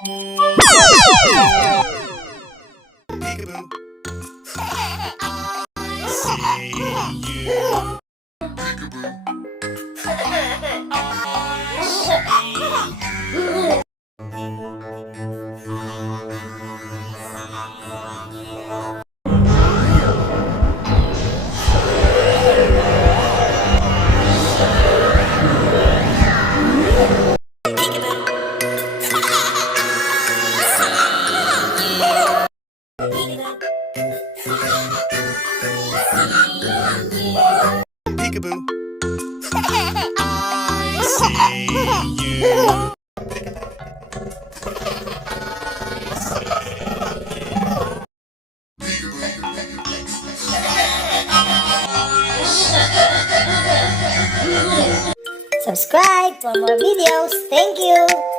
Peekaboo. See you. Peekaboo. I see you. Subscribe for more videos. Thank you.